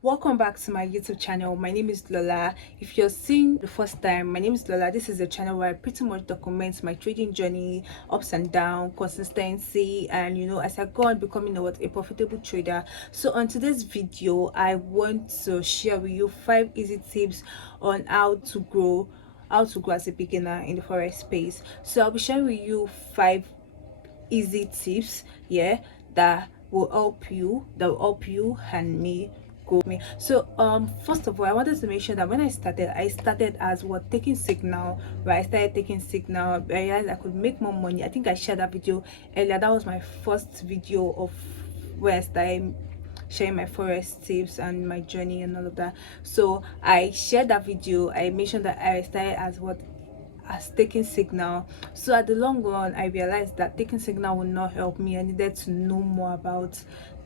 Welcome back to my YouTube channel. My name is Lola. If you're seeing the first time, my name is Lola. This is a channel where I pretty much document my trading journey, ups and downs, consistency, and as I go on becoming a profitable trader. So on today's video, I want to share with you 5 easy tips on how to grow as a beginner in the forex space. So I'll be sharing with you 5 easy tips, yeah, that will help you and me. So first of all, I wanted to make sure that when I started as what, taking signal, right? I started taking signal. I realized I could make more money. I think I shared that video earlier. That was my first video of where I started sharing my forex tips and my journey and all of that. So I shared that video. I mentioned that I started as taking signal. So at the long run, I realized that taking signal would not help me. I needed to know more about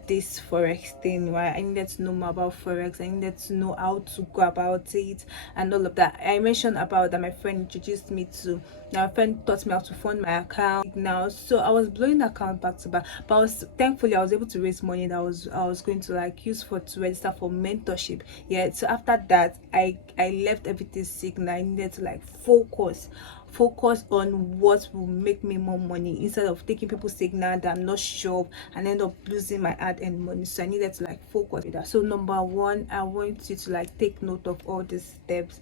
this forex thing, right? I needed to know more about forex. I needed to know how to go about it and all of that. I mentioned about that my friend introduced me to. Now my friend taught me how to fund my account now. So I was blowing the account back to back, but thankfully I was able to raise money that I was going to like use to register for mentorship. Yeah, so after that I left everything signal. I needed to like focus on what will make me more money instead of taking people's signal that I'm not sure and end up losing my hard-earned money. So I needed to like focus with that. So number one, I want you to like take note of all these steps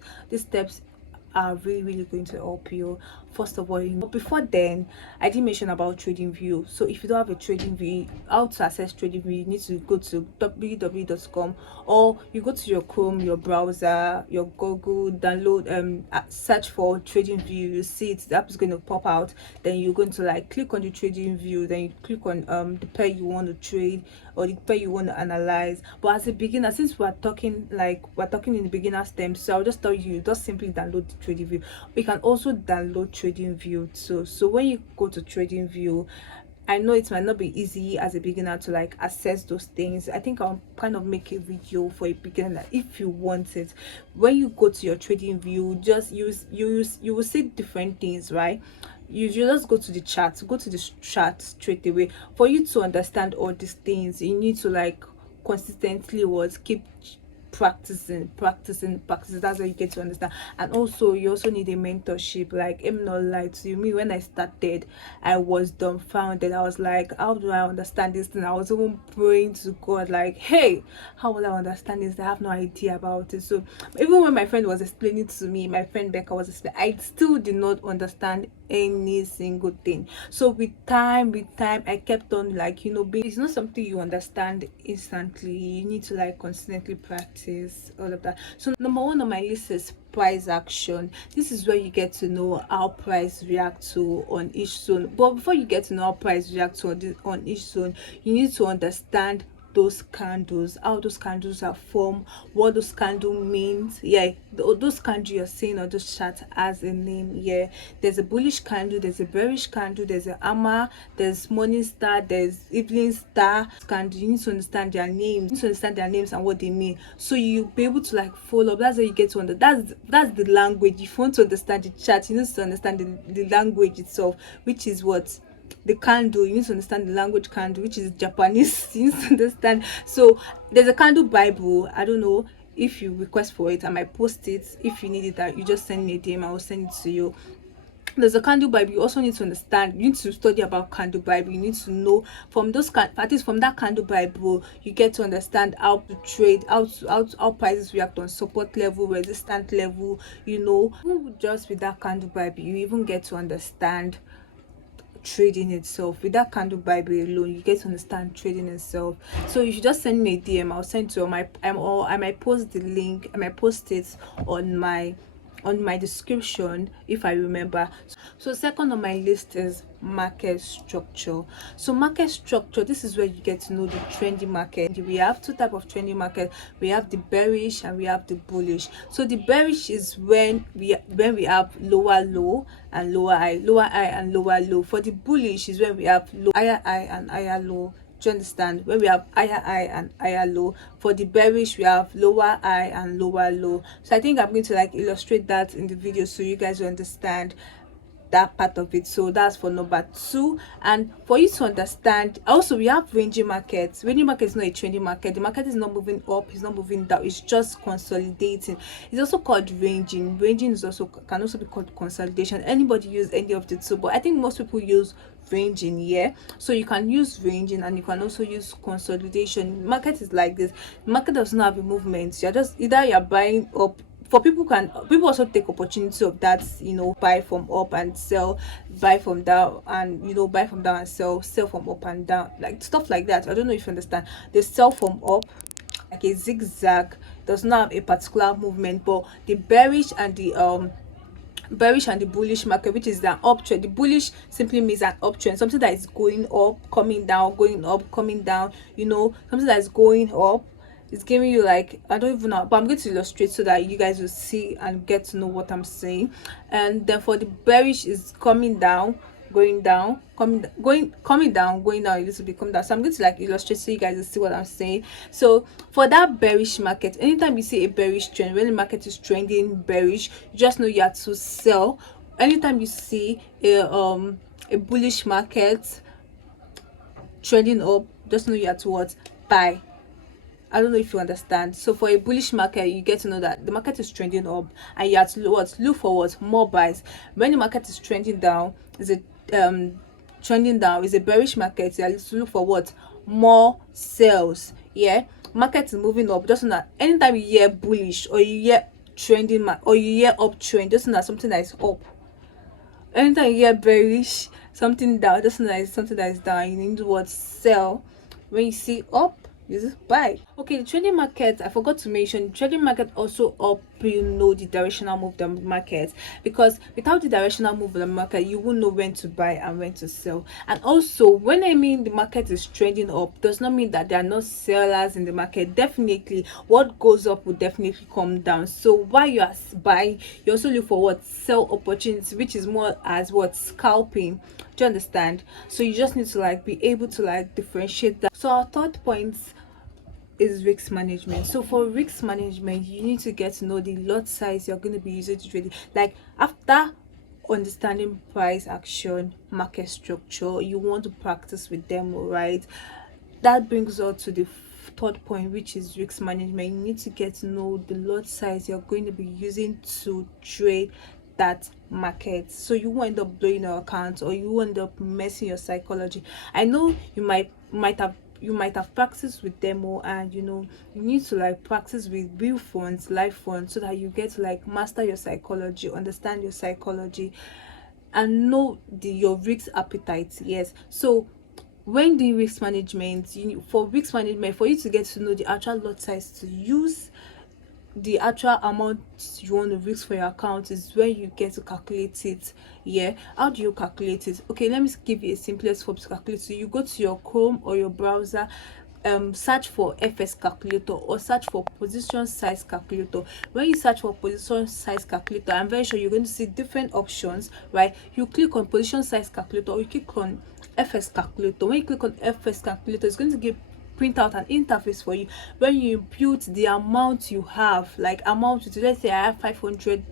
are really going to help you. First of all, but before then, I did mention about trading view. So if you don't have a trading view, how to access trading view, you need to go to www.com, or you go to your Chrome, your browser, your Google, download search for trading view. You see it, the app is going to pop out. Then you're going to like click on the trading view, then you click on the pair you want to trade or the pair you want to analyze. But as a beginner, since we're talking in the beginner's terms, so I'll just tell you, just simply download the trading view. We can also download trading view too. So when you go to trading view, I know it might not be easy as a beginner to like access those things. I think I'll kind of make a video for a beginner if you want it. When you go to your trading view, just you will see different things, right? You just go to the chart, straight away. For you to understand all these things, you need to like consistently keep practicing. That's how you get to understand. And also you also need a mentorship. Like, I'm not lie to you, me, when I started, I was dumbfounded. I was like, how do I understand this thing? I was even praying to God, like, hey, how will I understand this? I have no idea about it. So even when my friend was explaining to me, my friend Becca was explaining, I still did not understand any single thing. So with time I kept on like, it's not something you understand instantly. You need to like constantly practice all of that. So number one on my list is price action. This is where you get to know how price react to on each zone. But before you get to know how price react to on each zone, you need to understand those candles, how those candles are formed, what those candle means. Yeah, those candles you're seeing on those charts has a name. Yeah, there's a bullish candle, there's a bearish candle, there's a hammer, there's morning star, there's evening star candle. You need to understand their names and what they mean, so you'll be able to like follow up. That's how you get to understand. That's the language. If you want to understand the chart, you need to understand the language itself, which is what the candle. You need to understand the language candle, which is Japanese. You need to understand. So there's a candle bible. I don't know if you request for it, I might post it. If you need it, that you just send me a DM, I will send it to you. There's a candle bible. You also need to understand, you need to study about candle bible. You need to know from those at least from that candle bible, you get to understand how to trade, how prices react on support level, resistance level. Even just with that candle bible, you even get to understand trading itself. With that candle bible alone, you get to understand trading itself. So you should just send me a DM. I'll send to my or I might post the link. I might post it on my description if I remember. So second on my list is market structure. So market structure, this is where you get to know the trendy market. We have two type of trendy market. We have the bearish and we have the bullish. So the bearish is when we have lower low and lower high and lower low. For the bullish is when we have higher high and higher low. Do you understand? When we have higher high and higher low. For the bearish, we have lower high and lower low. So I think I'm going to like illustrate that in the video so you guys will understand. that part of it. So that's for number 2. And for you to understand, also we have ranging markets. Ranging market is not a trending market. The market is not moving up, it's not moving down, it's just consolidating. It's also called ranging. Ranging is also can also be called consolidation. Anybody use any of the two, but I think most people use ranging. Yeah, so you can use ranging and you can also use consolidation. Market is like this. Market does not have a movement. You're just either you're buying up. For people also take opportunity of that, buy from up and sell, buy from down, and buy from down and sell from up and down, like stuff like that. I don't know if you understand. They sell from up like a zigzag, does not have a particular movement. But the bearish and the bullish market, which is the uptrend. The bullish simply means an uptrend, something that is going up, coming down, going up, coming down, something that is going up. It's giving you, like, I don't even know, but I'm going to illustrate so that you guys will see and get to know what I'm saying. And then for the bearish is coming down, going down, coming down, going down a little bit, coming down. So I'm going to like illustrate so you guys will see what I'm saying. So for that bearish market, anytime you see a bearish trend, when the market is trending bearish, you just know you have to sell. Anytime you see a bullish market trending up, just know you have to what? Buy. I don't know if you understand. So for a bullish market, you get to know that the market is trending up and you have to look for what? More buys. When the market is trending down, is a bearish market, you have to look for what? More sales. Yeah, market is moving up. Just know that anytime you hear bullish or you hear trending or you hear uptrend, just know that something that is up. Anytime you hear bearish, something down, just know that it's something that is down. You need to what? Sell. When you see up, is buy. Okay, the trading market, I forgot to mention, the trading market also up the directional move of the market, because without the directional move of the market, you won't know when to buy and when to sell. And also, when I mean the market is trending up, does not mean that there are no sellers in the market. Definitely what goes up will definitely come down. So while you are buying, you also look for what? Sell opportunities, which is more as what? Scalping. Do you understand? So you just need to like be able to like differentiate that. So our third point is risk management. So for risk management, you need to get to know the lot size you're going to be using to trade. Like after understanding price action, market structure, you want to practice with them, right? That brings us to the third point, which is risk management. You need to get to know the lot size you're going to be using to trade that market, so you won't end up blowing your account or you won't end up messing your psychology. I know you might have practiced with demo, and you need to like practice with real funds, live funds, so that you get to like master your psychology, understand your psychology, and know your risk appetite. Yes, so when doing risk management, for you to get to know the actual lot size to use, the actual amount you want to risk for your account, is when you get to calculate it. Yeah, how do you calculate it? Okay, let me give you a simplest form to calculate. So you go to your Chrome or your browser, search for FS calculator or search for position size calculator. When you search for position size calculator, I'm very sure you're going to see different options, right? You click on position size calculator or you click on FS calculator. When you click on FS calculator, it's going to print out an interface for you. When you input the amount you have, like amount, let's say I have $500,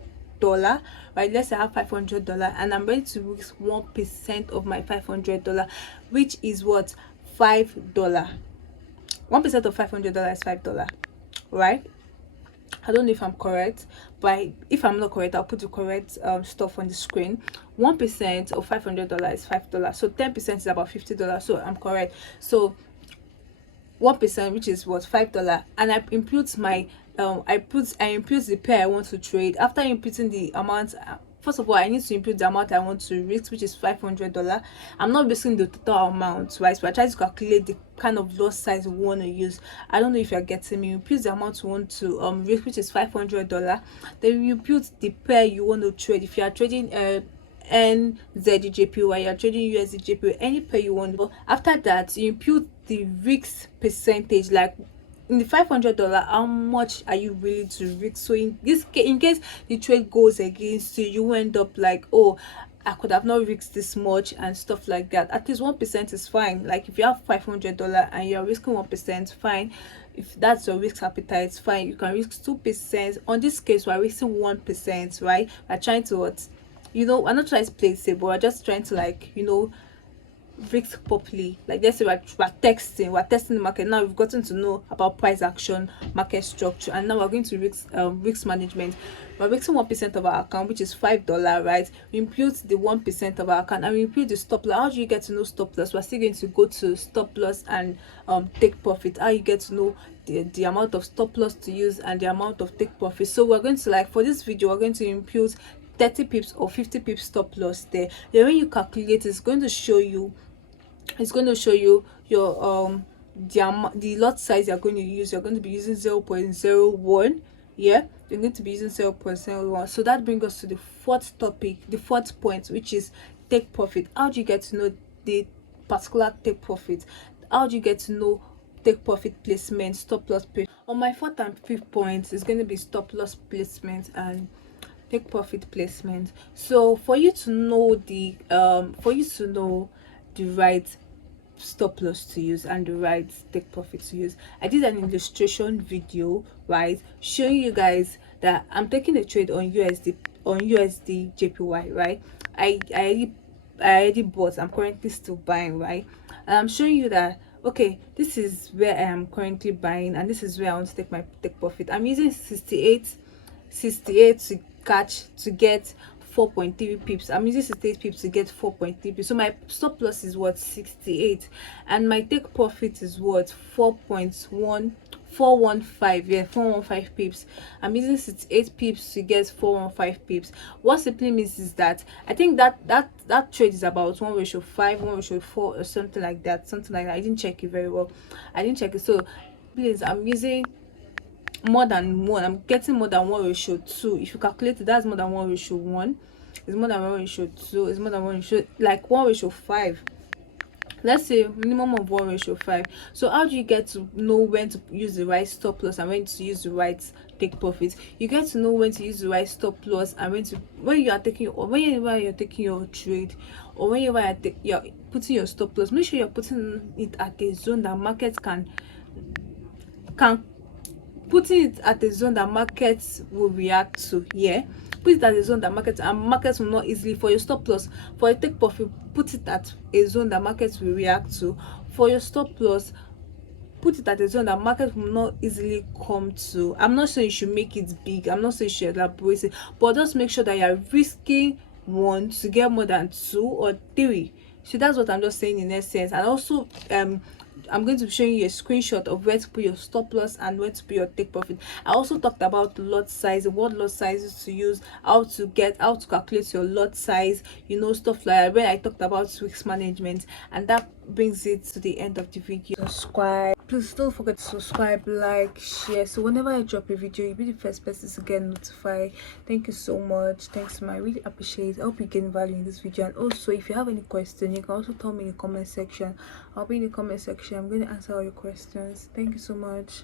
right? Let's say I have $500 and I'm ready to risk 1% of my $500, which is what? $5. 1% of $500 is $5, right? I don't know if I'm correct, but if I'm not correct, I'll put the correct stuff on the screen. 1% of $500 is $5, so 10% is about $50. So I'm correct. So 1%, which is what? $5, and I input my I input the pair I want to trade. After inputting the amount, first of all, I need to input the amount I want to risk, which is $500. I'm not risking the total amount, right? So I try to calculate the kind of loss size we want to use. I don't know if you're getting me. You input the amount you want to risk, which is $500. Then you input the pair you want to trade. If you are trading NZJPY, you're trading USDJPY, any pair you want. After that, you input the risk percentage, like in the $500, how much are you willing to risk? So in case the trade goes against you, you end up like, oh, I could have not risked this much and stuff like that. At least 1% is fine. Like if you have $500 and you're risking 1%, fine. If that's your risk appetite, it's fine. You can risk 2%. On this case, we're risking 1%, right? We're trying to you know, we're not trying to play it safe, but we're just trying to, like, you know, risk properly. Like, let's say we're testing the market. Now we've gotten to know about price action, market structure, and now we're going to risk management. We're risking 1% of our account, which is $5, right? We impute the 1% of our account and we impute the stop loss. How do you get to know stop loss? We're still going to go to stop loss and take profit. How you get to know the amount of stop loss to use and the amount of take profit. So we're going to, like, for this video, we're going to impute 30 pips or 50 pips stop loss there. Then when you calculate, it's going to show you your the lot size you're going to use. You're going to be using 0.01. Yeah, you're going to be using 0.01. So that brings us to the fourth topic, the fourth point, which is take profit. How do you get to know the particular take profit? How do you get to know take profit placement, stop loss placement? On my fourth and fifth point is going to be stop loss placement and take profit placement. So for you to know the right stop loss to use and the right take profit to use, I did an illustration video, right, showing you guys that I'm taking a trade on USD JPY, right? I already bought. I'm currently still buying, right? And I'm showing you that, okay, this is where I am currently buying and this is where I want to take my take profit. I'm using 68 to get 4.3 pips. I'm using 68 pips to get 4.3 pips. So my stop loss is what, 68, and my take profit is what, 4.1415. Yeah, 415 pips. I'm using 68 pips to get 415 pips. What simply means is that I think that trade is about 1:5, 1:4, or something like that. I didn't check it very well. I didn't check it. So please, I'm using more than one. I'm getting more than 1:2. If you calculate it, that's more than 1:1. It's more than 1:2. It's more than 1:, like 1:5. Let's say minimum of 1:5. So how do you get to know when to use the right stop loss and when to use the right take profit? You get to know when to use the right stop loss and when you're taking your trade, or whenever you're putting your stop loss. Make sure you're putting it at a zone that market can putting it at a zone that markets will react to. Yeah, put it at a zone that markets will not easily. For your stop loss, for your take profit, put it at a zone that markets will react to. For your stop loss, put it at a zone that market will not easily come to. I'm not saying you should make it big, I'm not saying you should elaborate it, but just make sure that you're risking one to get more than two or three. So that's what I'm just saying in essence. And also I'm going to be showing you a screenshot of where to put your stop loss and where to put your take profit. I also talked about lot size, what lot sizes to use, how to calculate your lot size, you know, stuff like that, when I talked about risk management. And that brings it to the end of the video. Subscribe, please don't forget to subscribe, like, share, so whenever I drop a video, you'll be the first person to get notified. Thank you so much. Thanks, I really appreciate it. I hope you gain value in this video. And also, if you have any question, you can also tell me in the comment section. I'll be in the comment section. I'm going to answer all your questions. Thank you so much.